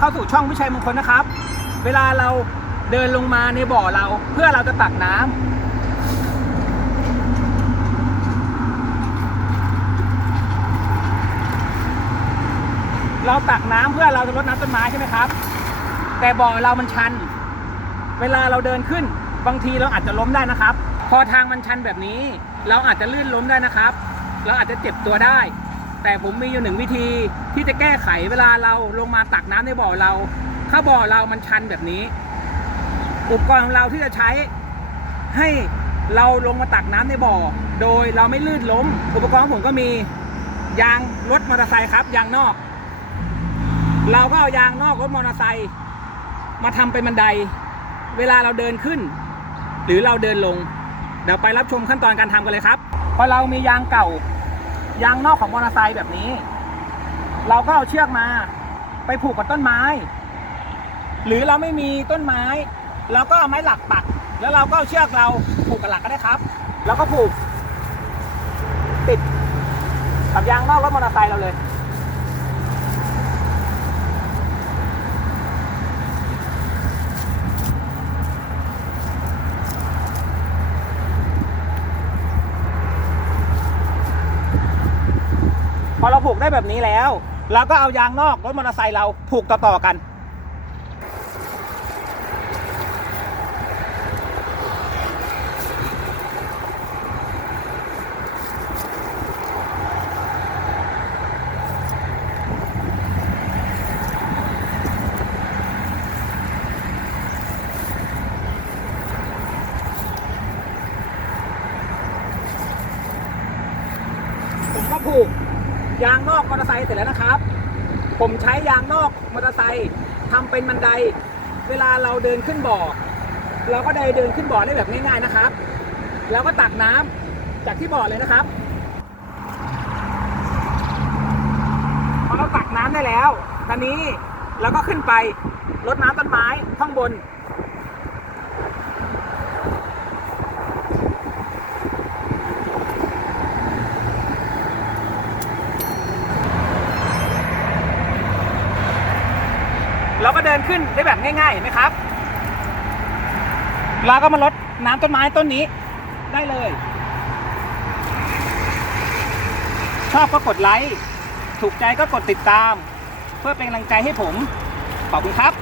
เข้าสู่ช่องวิชัยมงคลนะครับ เวลาเราเดินลงมาในบ่อเราเพื่อเราจะตักน้ำเราตักน้ำเพื่อเราจะรดน้ำต้นไม้ใช่ไหมครับ แต่บ่อเรามันชัน เวลาเราเดินขึ้นบางทีเราอาจจะล้มได้นะครับ พอทางมันชันแบบนี้ เราอาจจะลื่นล้มได้นะครับ เราอาจจะเจ็บตัวได้ แต่ผมมีอยู่หนึ่งวิธีที่จะแก้ไขเวลาเราลงมาตักน้ำในบ่อเรา ถ้าบ่อเรามันชันแบบนี้ อุปกรณ์ของเราที่จะใช้ให้เราลงมาตักน้ำในบ่อ โดยเราไม่ลื่นล้ม อุปกรณ์ของผมก็มียางรถมอเตอร์ไซค์ครับยางนอก เราก็เอายางนอกรถมอเตอร์ไซค์มาทำเป็นบันได เวลาเราเดินขึ้น หรือเราเดินลง เดี๋ยวไปรับชมขั้นตอนการทำกันเลยครับพอเรามียางเก่า ยางนอกของมอเตอร์ไซค์แบบนี้ เราก็เอาเชือกมา ไปผูกกับต้นไม้ หรือเราไม่มีต้นไม้เราก็เอาไม้หลักปัก แล้วเราก็เอาเชือกเราผูกกับหลักก็ได้ครับ แล้วก็ผูก ติดกับยางนอกรถมอเตอร์ไซค์เราเลย พอเราผูกได้แบบนี้แล้วเราก็เอายางนอกรถมอเตอร์ไซค์เราผูกต่อๆกันผมก็ผูก ยางนอกมอเตอร์ไซค์เสร็จแล้วนะครับ ผมใช้ยางนอกมอเตอร์ไซค์ทำเป็นบันได เวลาเราเดินขึ้นบ่อ เราก็ได้เดินขึ้นบ่อได้แบบง่ายๆนะครับ แล้วก็ตักน้ำจากที่บ่อเลยนะครับพอเราตักน้ำได้แล้วตอนนี้เราก็ขึ้นไปรดน้ำต้นไม้ข้างบน เราก็เดินขึ้นได้แบบง่ายๆเห็นไหมครับเราก็มาลดน้ำต้นไม้ต้นนี้ได้เลย ชอบก็กดไลค์ ถูกใจก็กดติดตาม เพื่อเป็นกำลังใจให้ผม ขอบคุณครับ